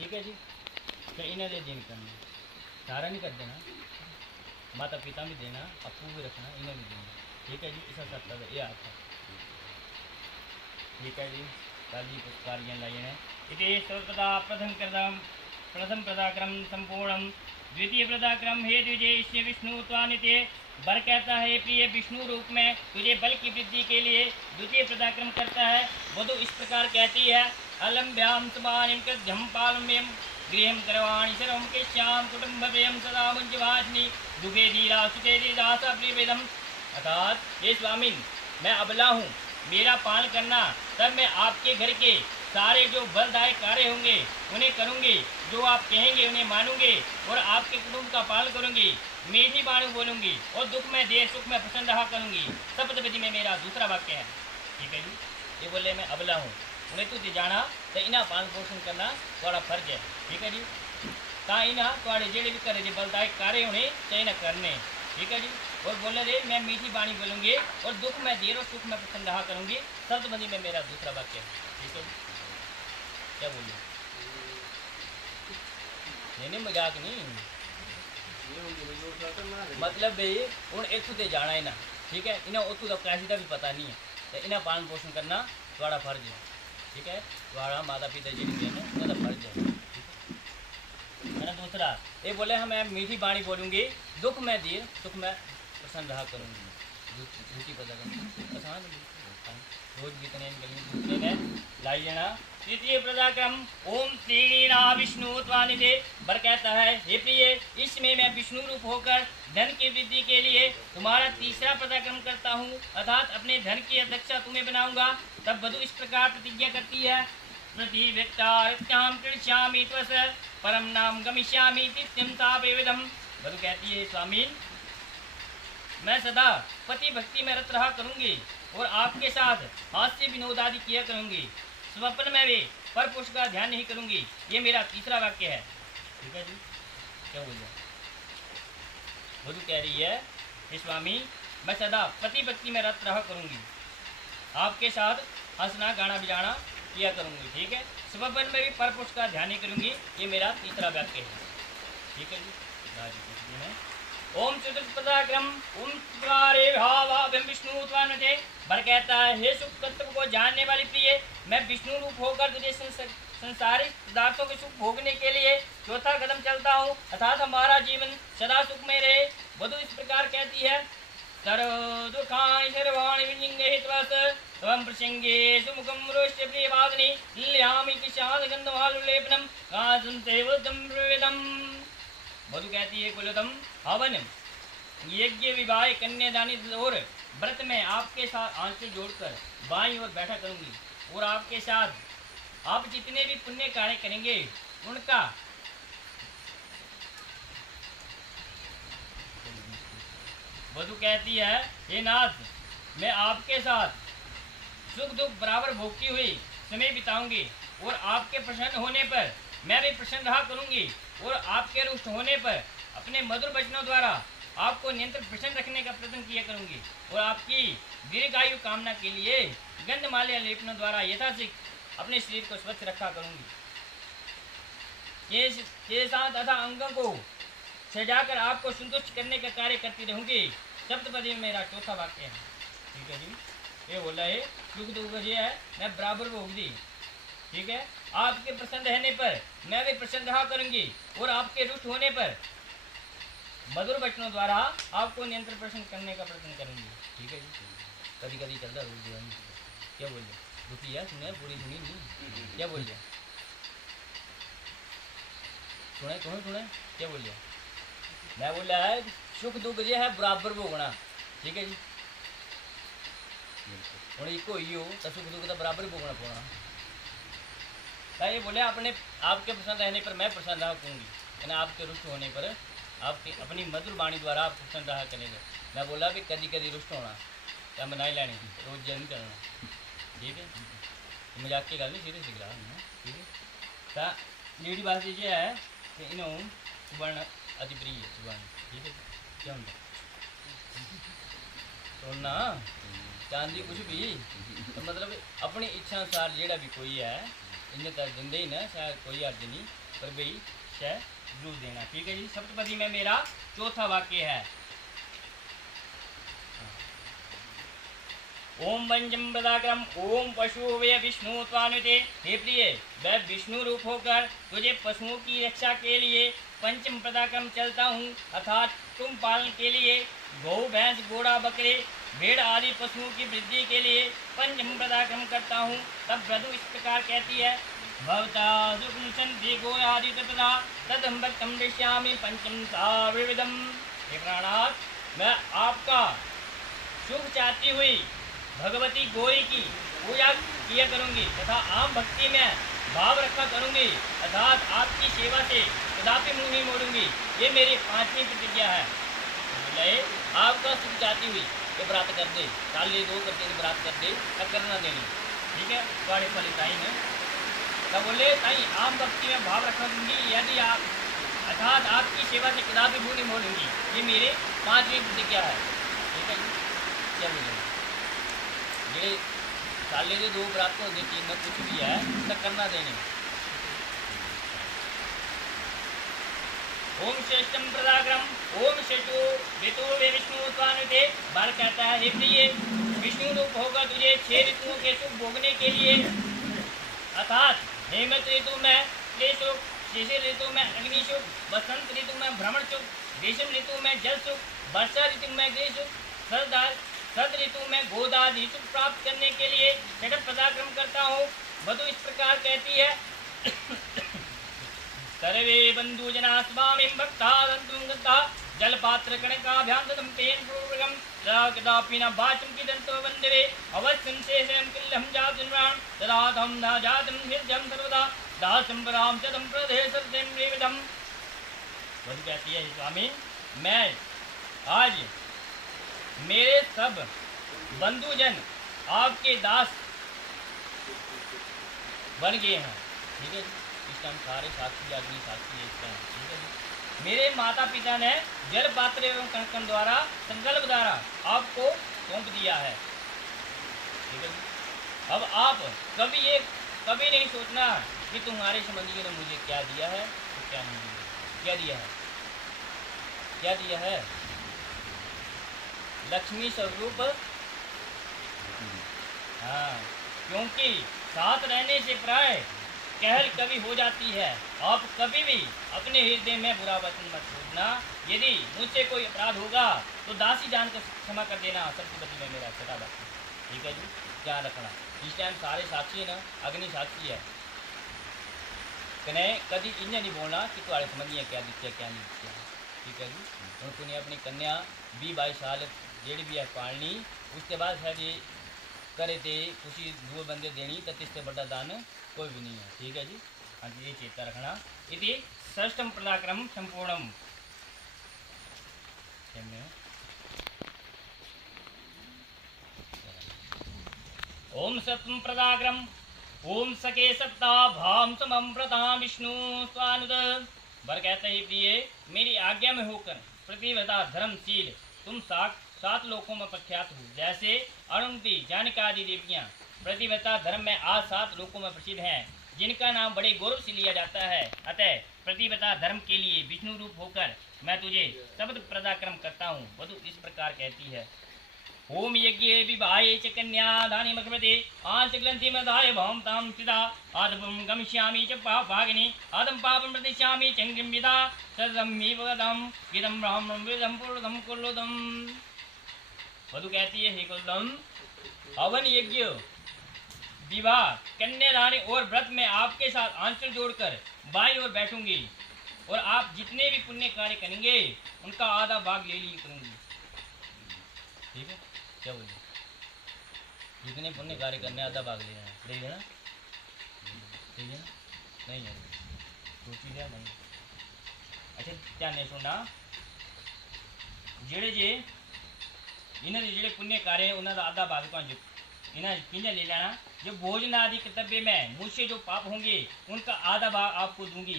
ठीक है जी। तो इन्हें दे दिन करना सारा नहीं कर देना, माता पिता भी देना, अपू भी रखना, इन्हें भी देना। ठीक है जी। इस सत्ता ये आता। ठीक है जी। कल जी पुरस्कार लाइए इति सर्वदा प्रथम प्रदाक्रम संपूर्णम द्वितीय प्रदाक्रम हे द्विजय विष्णु त्वानिते। बर कहता है प्रिय विष्णु रूप में तुझे बल की वृद्धि के लिए द्वितीय प्रदाक्रम करता है। वधु इस प्रकार कहती है अलम्ब्याम समानिम कृध्यम पालम्यम गृहम करवाणी सर्वम के श्याम कुटुंबव्यम सदा मुंजवाजनी दुखे धीरा सुखे दासा प्रियवेदम। अर्थात ये स्वामी मैं अबला हूँ, मेरा पालन करना, तब मैं आपके घर के सारे जो बलदायक कार्य होंगे उन्हें करूँगी, जो आप कहेंगे उन्हें मानूंगी और आपके कुटुंब का पालन करूँगी, मीठी बाणी बोलूँगी और दुख में देर सुख में प्रसन्न रहा करूँगी। सप्तपदी में मेरा दूसरा वाक्य है। ठीक है जी। ये बोले मैं अबला हूँ, उन्हें तुझे जाना तो इन्हें पालन पोषण करना थोड़ा फर्ज है। ठीक है जी। ता इन्हें थोड़े जेड़े भी करे जो बलदायक कार्य उन्हें तो इन्हें करने। ठीक है जी। और बोले रे मैं मीठी बाणी बोलूँगी और दुख में देर और सुख में प्रसन्न रहा करूँगी। सप्तपदी में मेरा दूसरा वाक्य है। ठीक है जी। क्या बोलिए? नहीं मजाक नहीं, मतलब भाई हूँ इतों तो जाना ही ना। ठीक है। इन्हें उतों का कैसी का भी पता नहीं है, तो इन्हें पालन पोषण करना थोड़ा फर्ज है। ठीक है। थोड़ा माता पिता जी भी है ना फर्ज है ना। दूसरा ये बोले हम मैं मीठी बाणी बोलूँगी, दुख में देर सुख में प्रसन्न रहा करूँगी। झूठी पता आसान रोज गीतने लाई लेना। तृतीय प्रदाक्रम ओम श्रीणा विष्णु त्वानिदे। बर कहता है हे प्रिय इसमें मैं विष्णु रूप होकर धन की वृद्धि के लिए तुम्हारा तीसरा प्रदाक्रम करता हूँ, अर्थात अपने धन की अध्यक्षा तुम्हें बनाऊंगा। तब वधु इस प्रकार प्रतिज्ञा करती है प्रतिव्यक्ताम कृष्यामि त्वस परम नाम गमिष्यामि तिथ्यम तावेदम। वधु कहती है स्वामी मैं सदा पति भक्ति में रत रहा करूंगी और आपके साथ हास्य विनोद आदि किया करूंगी, स्वप्न में भी पर पुरुष का ध्यान नहीं करूंगी। ये मेरा तीसरा वाक्य है। ठीक है जी। क्या बोलिए? वधु कह रही है हे स्वामी मैं सदा पति भक्ति में रत रहा करूंगी, आपके साथ हंसना गाना बजाना किया करूंगी। ठीक है। स्वप्न में भी पर पुरुष का ध्यान नहीं करूंगी। ये मेरा तीसरा वाक्य है। ठीक है जी। ओम चतुर्पदाक्रम ओम त्वारे भावाभ्यम विष्णु त्वानुते। बर कहता है हे सुख तत्व को जानने वाली प्रिय मैं विष्णु रूप होकर तुझे संसारिक पदार्थों के सुख भोगने के लिए चौथा कदम चलता हूँ, अर्थात हमारा जीवन सदा सुख में रहे। वधु इस प्रकार कहती है सर्व दुखानि सर्वाणि विनिंगहित्वस त्वं प्रसंगे सुमुखं रोष्य प्रियवादिनी ल्यामि किशाद गंधमालुलेपनम कांसंते वदं प्रवेदम। वधु कहती है कुलतम हवन यज्ञ विवाह कन्यादानी और व्रत में आपके साथ आंखें जोड़कर बाईं ओर बैठा करूंगी और आपके साथ आप जितने भी पुण्य कार्य करेंगे उनका वधु कहती है हे नाथ मैं आपके साथ सुख दुख बराबर भोगती हुई समय बिताऊंगी और आपके प्रसन्न होने पर मैं भी प्रसन्न रहा करूंगी और आपके रुष्ट होने पर अपने मधुर वचनों द्वारा आपको नियंत्रण प्रसन्न रखने का प्रयत्न किया करूंगी और आपकी दीर्घायु कामना के लिए गंधमाल्या लेपनों द्वारा यथाशीघ्र अपने शरीर को स्वच्छ रखा करूंगी। केशा तथा अंगों को सजाकर आपको संतुष्ट करने का कार्य करती रहूंगी। सप्तपदी में मेरा चौथा वाक्य है। ठीक है जी। ये बोला है दुख दुख है मैं बराबर होगी। ठीक है। आपके प्रसन्न रहने पर मैं भी प्रसन्न रहा करूंगी और आपके रुष्ट होने पर मधुर वचनों द्वारा आपको नियंत्रण प्रसन्न करने का प्रयत्न करूंगी। ठीक है जी। कभी कभी चलता रोक दिया। क्या बोल रहे दुखी है सुने पूरी सुनी नहीं। क्या बोल रहे सुने कौन सुने? क्या बोल रहे? मैं बोल रहा है सुख दुख जो है बराबर भोगना। ठीक है जी। हूँ एक ही हो तो सुख दुख का बराबर भोगना पड़ना। ये बोले अपने आपके प्रसन्न रहने पर मैं प्रसन्न रहा करूँगी, यानी आपके रुष्ट होने पर आपकी अपनी मधुर वाणी द्वारा आप प्रसन्न रहा करेंगे। मैं बोला भी कभी कभी रुष्ट होना या मनाई लानी रोज जन्म करना। ठीक है। मजाक की गल नहीं सीरियस गिरा। ठीक है। तो लीडी बात ये है कि इन्हों सुवर्ण अति प्रिय है सुवर्ण। ठीक है। क्या होता सोना चांदी कुछ भी तो मतलब अपनी इच्छा अनुसार जेड़ा भी कोई है इन्हें तर दिन ही ना शायद कोई अर्ज नहीं, पर भाई शायद जरूर देना। ठीक है जी। सप्तपदी में मेरा चौथा वाक्य है। ओम पंचम पदाक्रम ओम पशु वे विष्णु त्वानुते। हे प्रिय, मैं विष्णु रूप होकर तुझे पशुओं की रक्षा के लिए पंचम पदाक्रम चलता हूँ, अर्थात तुम पालन के लिए गौ भैंस घोड़ा बकरे भेड़ आदि पशुओं की वृद्धि के लिए पंचम पदाक्रम करता हूँ। तब वधु इस प्रकार कहती है, भवता सुखि गोयादि तथा तदम भक्तम दृश्यामि पंचम साविधम। हे प्राणात, मैं आपका शुभ चाहती हुई भगवती गौरी की पूजा किया करूंगी तथा आम भक्ति में भाव रखा करूंगी, अर्थात आपकी सेवा से कदापि मुंह नहीं मोड़ूंगी। ये मेरी 5वीं प्रतिज्ञा है। बोले आपका सुख चाहती हुई ये व्रत कर दे, साल 2 करके व्रत कर दे, टक्कर ना देनी। ठीक है, बड़े फलिताई ने तब बोले ताई आम भक्ति में भाव रखा दूंगी, यदि आप अर्थात आपकी सेवा से कदापि मुंह नहीं मोड़ूंगी। ये मेरी 5वीं प्रतिज्ञा है। ठीक है जी। क्या बोलेंगे ये साले के 2 व्रत को देखिए न कुछ भी है न करना देने। ओम श्रेष्ठम प्रदाग्रम ओम शेषो ऋतु वे विष्णु स्वानुते। बाल कहता है, हे प्रिय, विष्णु रूप होगा तुझे 6 ऋतुओं के सुख भोगने के लिए, अर्थात हेमंत ऋतु में क्लेश सुख, शिशिर ऋतु में अग्नि सुख, बसंत ऋतु में भ्रमण सुख, ग्रीष्म ऋतु में जल सुख, वर्षा ऋतु में गृह सुख, शरद ऋतु में गोदादि सुख प्राप्त करने के लिए षटम पदाक्रम करता हूँ। वधु इस प्रकार कहती है, सर्वे बंधु जना स्वामी भक्ता दंतुम गता जल पात्र कणकाभ्याम तेन पूर्वगम कदापि न वाचम की दंतो वंदे अवश्यम शेषम किल्लम जातुन्राम तदातम न जातम हृदयम सर्वदा दासम पराम चदम प्रदेशम रेविदम। वधु कहती है, स्वामी, मैं आज मेरे सब बंधुजन आपके दास बन गए हैं। ठीक है, इस टाइम सारे साक्षी आदमी साक्षी इस टाइम। ठीक है जी। मेरे माता पिता ने जल पात्र एवं कणकन द्वारा संकल्प द्वारा आपको सौंप दिया है। ठीक है जी। अब आप कभी नहीं सोचना कि तुम्हारे संबंधी ने मुझे क्या दिया है तो क्या नहीं दिया। क्या दिया है? क्या दिया है? लक्ष्मी स्वरूप। हाँ, क्योंकि साथ रहने से प्राय कहल कभी हो जाती है। आप कभी भी अपने हृदय में बुरा वचन मत सोचना। यदि मुझसे कोई अपराध होगा तो दासी जानकर क्षमा कर देना। सप्तपदी में मेरा छठा वाक्य। ठीक है जी, ध्यान रखना। इस टाइम सारे साक्षी है ना, अग्नि साक्षी है। कने कभी इन्हें नहीं बोलना कि तुम्हारे संबंधी क्या दिखा क्या नहीं दिखा। ठीक है जी। उन्होंने अपनी कन्या 20-22 साल जेड़ी भी है पालनी, उसके बाद है ये करे थे खुशी 2 बंदे देनी, तो इससे बड़ा दान कोई भी नहीं है। ठीक है जी। हाँ जी, ये चेता रखना। इति षष्ठम पदाक्रम संपूर्णम। ओम सप्तम पदाक्रम ओम सके सत्ता भाम समम प्रताम विष्णु स्वानुद। वर कहते ही, प्रिय, मेरी आज्ञा में होकर प्रतिव्रता धर्मशील तुम 7 लोकों में प्रख्यात हो। जैसे अरुणति जानका आदि देवियाँ प्रतिव्रता धर्म में आज 7 लोकों में प्रसिद्ध हैं, जिनका नाम बड़े गौरव से लिया जाता है। अतः प्रतिव्रता धर्म के लिए विष्णु रूप होकर मैं तुझे शब्द पदाक्रम करता हूँ। वधु इस प्रकार कहती है, ओम यज्ञ विवाहे च कन्या दानी मखमते आंच ग्रंथि मदाय भवम ताम स्थिता आदपम गमिष्यामि च भागिनी आदम पापम प्रतिष्यामि चंग्रिम विदा सदम्हि वदम गिदम ब्राह्मणम वेदम पूर्णम कुल्लुदम। वधु कहती है, हे कुल्लम, हवन यज्ञ विवाह कन्यादानी और व्रत में आपके साथ आंचल जोड़कर बाई ओर बैठूंगी और आप जितने भी पुण्य कार्य करेंगे उनका आधा भाग ले ली करूंगी। ठीक है, क्या बोलिए? जितने पुण्य कार्य करने आधा भाग लेना है, ले लेना। ठीक है, नहीं है सोची है नहीं। अच्छा, क्या नहीं सुनना, जेड़े जे इन्हें जेड़े पुण्य कार्य है उन्हें आधा भाग को इन्हें किन्हें ले लेना। जो भोजन आदि कर्तव्य में मुझसे जो पाप होंगे उनका आधा भाग आपको दूंगी।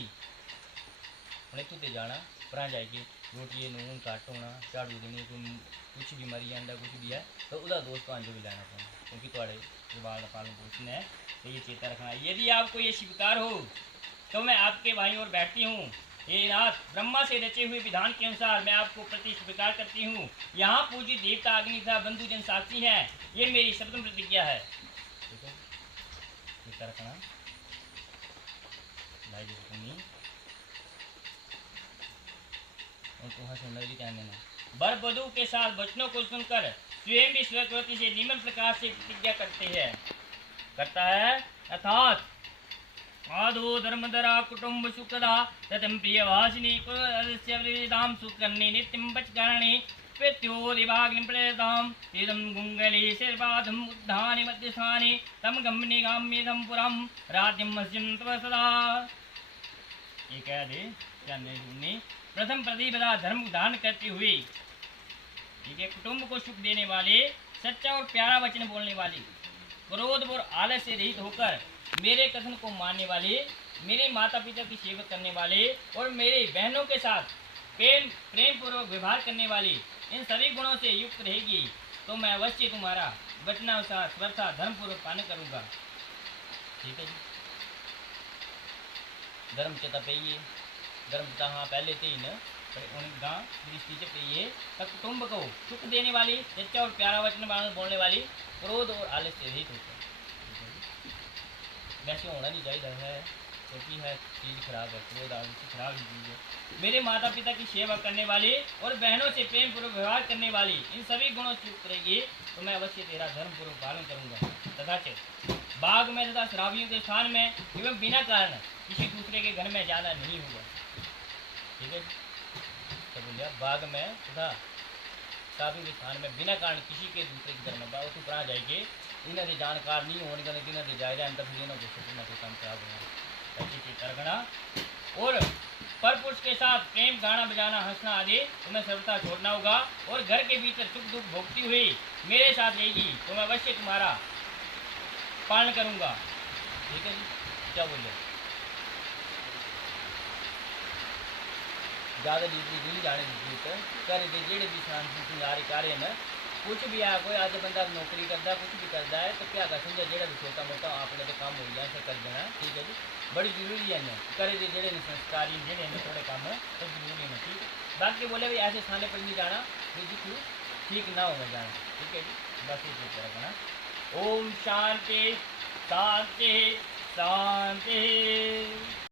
तू ते जाना परा जाके रोटी नून घट होना, झाड़ू देने, कोई कुछ भी मरी जाता कुछ भी है तो वह दोस्त जो भी लेना पड़ना, क्योंकि थोड़े परिवार का पालन पोषण है, तो ये चेता रखना। यदि आपको ये स्वीकार हो तो मैं आपके भाई और बैठती हूँ। हे नाथ, ब्रह्मा से रचे हुए विधान के अनुसार मैं आपको प्रति स्वीकार करती हूँ। यहाँ पूजित देवता अग्नि तथा बंधु जन साक्षी है, ये मेरी शब्द प्रतिज्ञा है। ठीक है, चेता रखना भाई जी सुनी और तुम्हारा सुनना भी ध्यान देना। वर वधू के साथ वचनों को सुनकर स्वयं भी स्वीकृति से निम्न प्रकार से प्रतिज्ञा करता है अर्थात आदो धर्मधरा कुटुंब सुखदा ततम प्रिय वासिनी कुलस्यदाम सुकर्णी नित्यम बचकर्णी प्रत्योदिभाग्नि प्रेताम इदम गुंगली सर्वाधम उद्धानि मध्यस्थानि तम गम्नि गाम्येदम पुरम राज्यम मस्यम तव सदा। ये कह दे क्या नहीं, प्रथम प्रतिपदा धर्म दान करती हुई, ठीक है, कुटुंब को सुख देने वाले, सच्चा और प्यारा वचन बोलने वाली, क्रोध और आलस से रहित होकर मेरे कथन को मानने वाले, मेरे माता पिता की सेवा करने वाले और मेरे बहनों के साथ प्रेम पूर्वक व्यवहार करने वाली, इन सभी गुणों से युक्त रहेगी तो मैं अवश्य तुम्हारा वचनानुसार श्रद्धा धर्म पूर्वक पालन करूंगा। ठीक है जी, धर्म चेता पेये धर्म पिता हाँ पहले थे न उनका दृष्टि से पेये कुटुंब को सुख देने वाली, सच्चा और प्यारा वचन बोलने वाली, क्रोध और आलस से रहित होकर। वैसे होना नहीं चाहिए है, क्योंकि है चीज़ खराब है, क्रोध आलस खराब ही चीज़ है। मेरे माता पिता की सेवा करने वाली और बहनों से प्रेम पूर्वक व्यवहार करने वाली, इन सभी गुणों से युक्त रहेगी तो मैं अवश्य तेरा धर्म पूर्वक पालन करूँगा। तथा बाग में तथा शराबियों के स्थान में एवं बिना कारण किसी दूसरे के घर में जाना नहीं होगा। ठीक है, तो बोलिया बाग में तथा शराबियों के स्थान में बिना कारण किसी के दूसरे के घर में बाग तो कहाँ जाएंगे, इन्हें जानकार नहीं होने का इन्हें जायजा अंतर को काम खराब होना ऐसी चीज रखना। और पर पुरुष के साथ प्रेम गाना बजाना हंसना आदि तुम्हें सर्वथा छोड़ना होगा और घर के भीतर सुख दुख भोगती हुई मेरे साथ रहेगी तो मैं अवश्य तुम्हारा पालन करूंगा। ठीक है जी, क्या बोलिए ज़्यादा डीपली जाने की कर दे जेड़े भी संसारी कार्य में कुछ भी है, कोई आज बंदा नौकरी करता है कुछ भी करता है तो क्या कर समझा जेड़ा भी छोटा मोटा आपने तो काम हो गया ऐसा कर देना। ठीक है जी, बड़ी जरूरी है ना करे दे जेड़े संस्कारी जेड़े थोड़े काम है तो जरूरी है। ठीक है, बाकी बोले भाई ऐसे थाने पर नहीं जाना जी, ठीक ना होगा जाना। ठीक है जी, बस ये चीज़ रखना। ओम शांति शांति शांति।